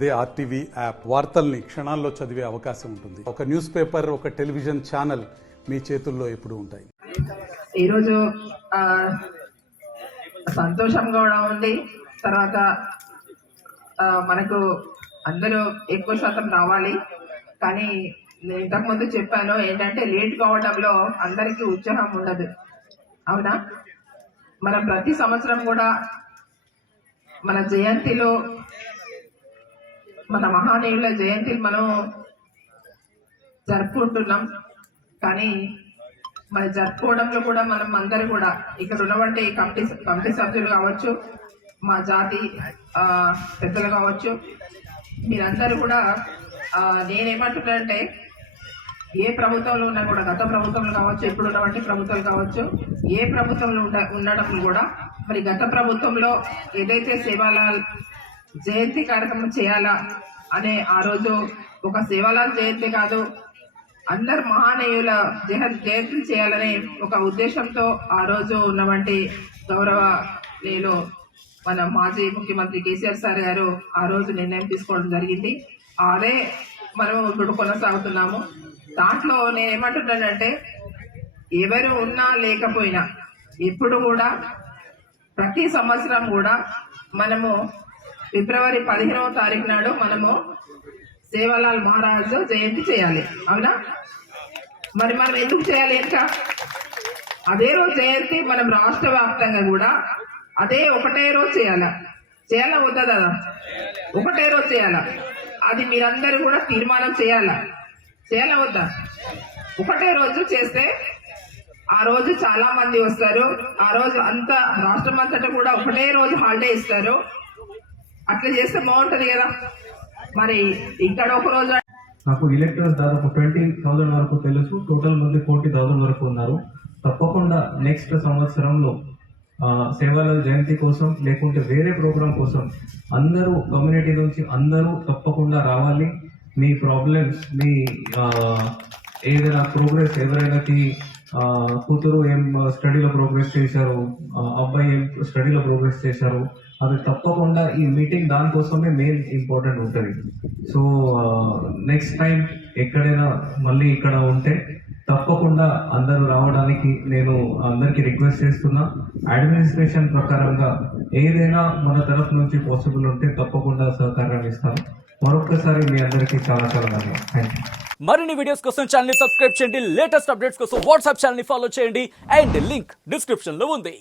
అదే RTV app వార్తల్ని క్షణాల్లో చదివే అవకాశం ఉంటుంది. ఒక న్యూస్ పేపర్, ఒక టెలివిజన్ ఛానల్ మీ చేతుల్లో ఎప్పుడూ ఉంటాయి. ఈరోజు సంతోషంగా కూడా ఉంది. తర్వాత మనకు అందరూ ఎక్కువ శాతం రావాలి, కానీ నేను ఇంతకుముందు చెప్పాను ఏంటంటే లేట్ కావడంలో అందరికీ ఉత్సాహం ఉండదు. అవునా? మనం ప్రతి సంవత్సరం కూడా మన జయంతిలో, మన మహానీయుల జయంతిని మనం జరుపుకుంటున్నాం. కానీ మన జరుపుకోవడంలో కూడా మనం అందరూ కూడా ఇక్కడ ఉన్నటువంటి కమిటీ సభ్యులు కావచ్చు, మా జాతి పెద్దలు కావచ్చు, మీరందరూ కూడా నేనేమంటున్నానంటే ఏ ప్రభుత్వంలో ఉన్నా కూడా, గత ప్రభుత్వంలో కావచ్చు, ఇప్పుడు ఉన్నటువంటి ప్రభుత్వాలు కావచ్చు, ఏ ప్రభుత్వంలో ఉండడం కూడా మరి గత ప్రభుత్వంలో ఏదైతే సేవాలాల్ జయంతి కార్యక్రమం చేయాలా అనే ఆ రోజు ఒక సేవాలాల్ జయంతి కాదు, అందరు మహానీయుల జయంతి చేయాలనే ఒక ఉద్దేశంతో ఆ రోజు ఉన్నటువంటి గౌరవనీయులు మన మాజీ ముఖ్యమంత్రి కేసీఆర్ సార్ గారు ఆ రోజు నిర్ణయం తీసుకోవడం జరిగింది. అదే మనం ఇప్పుడు కొనసాగుతున్నాము. దాంట్లో నేనేమంటున్నానంటే ఎవరు ఉన్నా లేకపోయినా ఎప్పుడు కూడా ప్రతి సంవత్సరం కూడా మనము ఫిబ్రవరి 15వ తారీఖు నాడు మనము సేవాలాల్ మహారాజ్ జయంతి చేయాలి. అవునా? మరి మనం ఎందుకు చేయాలి? ఇంకా అదే రోజు జయంతి మనం రాష్ట్ర వ్యాప్తంగా కూడా అదే ఒకటే రోజు చేయాలా వద్దా కదా? ఒకటే రోజు చేయాలా? అది మీరందరూ కూడా తీర్మానం చేయాలా వద్దా? ఒకటే రోజు చేస్తే ఆ రోజు చాలా మంది వస్తారు. ఆ రోజు అంతా రాష్ట్రం అంతటా కూడా ఒకటే రోజు హాలిడే ఇస్తారు. అట్లా చేస్తే బాగుంటది కదా. మరి ఇక్కడ ఒక రోజు నాకు ఎలక్టర్స్ దాదాపు 20,000 వరకు తెలుసు. టోటల్ మంది 40,000 వరకు ఉన్నారు. తప్పకుండా నెక్స్ట్ సంవత్సరంలో సేవాలాల్ జయంతి కోసం లేకుంటే వేరే ప్రోగ్రాం కోసం అందరూ కమ్యూనిటీ నుంచి అందరూ తప్పకుండా రావాలి. మీ ప్రాబ్లమ్స్, మీ ఏదైనా ప్రోగ్రెస్, ఎవరైనాకి కూతురు ఏం స్టడీలో ప్రోగ్రెస్ చేశారు, అబ్బాయి ఏం స్టడీలో ప్రోగ్రెస్ చేశారు, అది తప్పకుండా ఈ మీటింగ్ దానికోసమే మెయిన్ ఇంపార్టెంట్ ఉంటుంది. సో నెక్స్ట్ టైం ఎక్కడైనా మళ్ళీ ఇక్కడ ఉంటే తప్పకుండా అందరూ రావడానికి నేను అందరికీ రిక్వెస్ట్ చేస్తున్నా. అడ్మినిస్ట్రేషన్ ప్రకారంగా ఏదైనా మన తరఫు నుంచి పాసిబుల్ ఉంటే తప్పకుండా సహకారం ఇస్తాను. మరొకసారి మీ అందరికీ చాలా ధన్యవాదాలు. Thank you. మరిన్ని వీడియోస్ కోసం ఛానల్ ని సబ్స్క్రైబ్ చేయండి. లేటెస్ట్ అప్డేట్స్ కోసం వాట్సాప్ ఛానల్ ని ఫాలో చేయండి. అండ్ లింక్ డిస్క్రిప్షన్ లో ఉంది.